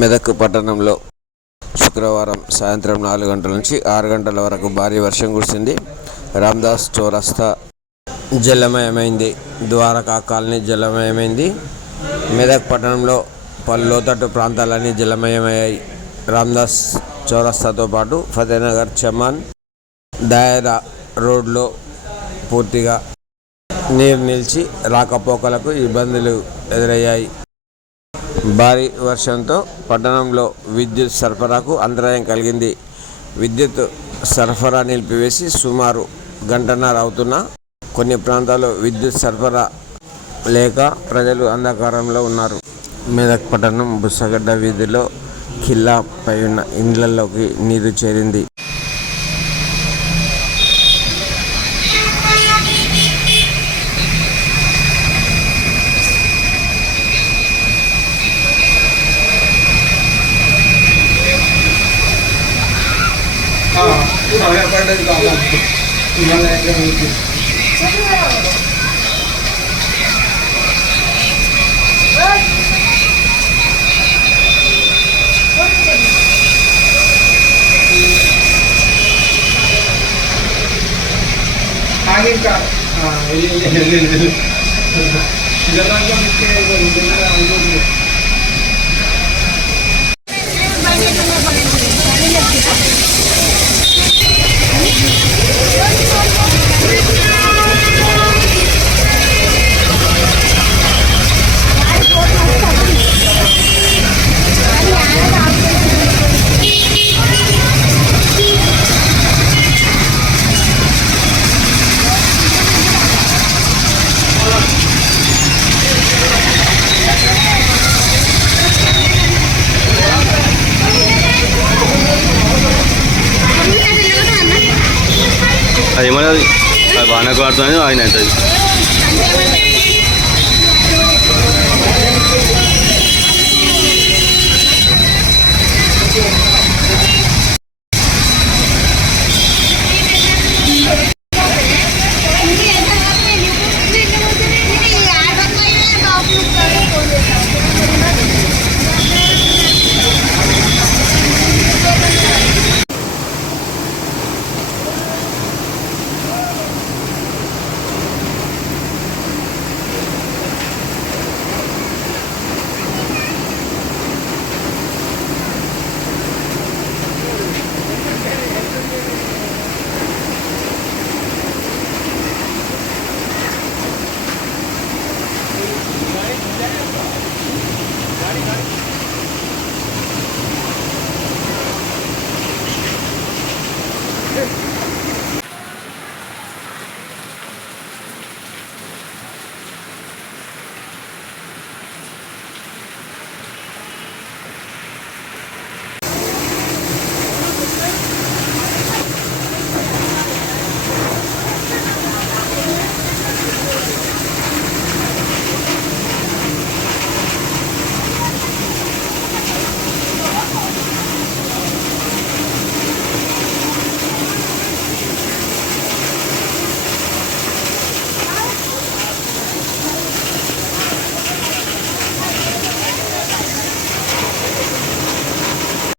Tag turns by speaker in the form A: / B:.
A: మెదక్ పట్టణంలో శుక్రవారం సాయంత్రం నాలుగు గంటల నుంచి ఆరు గంటల వరకు భారీ వర్షం కురిసింది. రామ్దాస్ చౌరస్తా జలమయమైంది. ద్వారకా కాలనీ జలమయమైంది. మెదక్ పట్టణంలో పలు లోతట్టు ప్రాంతాలన్నీ జలమయమయ్యాయి. రామ్దాస్ చౌరస్తాతో పాటు ఫతేనగర్ చమాన్ దాయరా రోడ్లో పూర్తిగా నీరు నిలిచి రాకపోకలకు ఇబ్బందులు ఎదురయ్యాయి. భారీ వర్షంతో పట్టణంలో విద్యుత్ సరఫరాకు అంతరాయం కలిగింది. విద్యుత్ సరఫరా నిలిపివేసి సుమారు గంటన్నర అవుతున్నా కొన్ని ప్రాంతాల్లో విద్యుత్ సరఫరా లేక ప్రజలు అంధకారంలో ఉన్నారు. మెదక్ పట్టణం బుస్సగడ్డ వీధిలో కిల్లాపై ఉన్న ఇండ్లలోకి నీరు చేరింది.
B: ஆகிய கார் ஆ இல்லை இல்லை இல்லை இல்லை இதெல்லாம் முக்கிய இதெல்லாம்
C: అది ఏమన్నా అది బాగానే ఆడుతుంది ఆయన అవుతుంది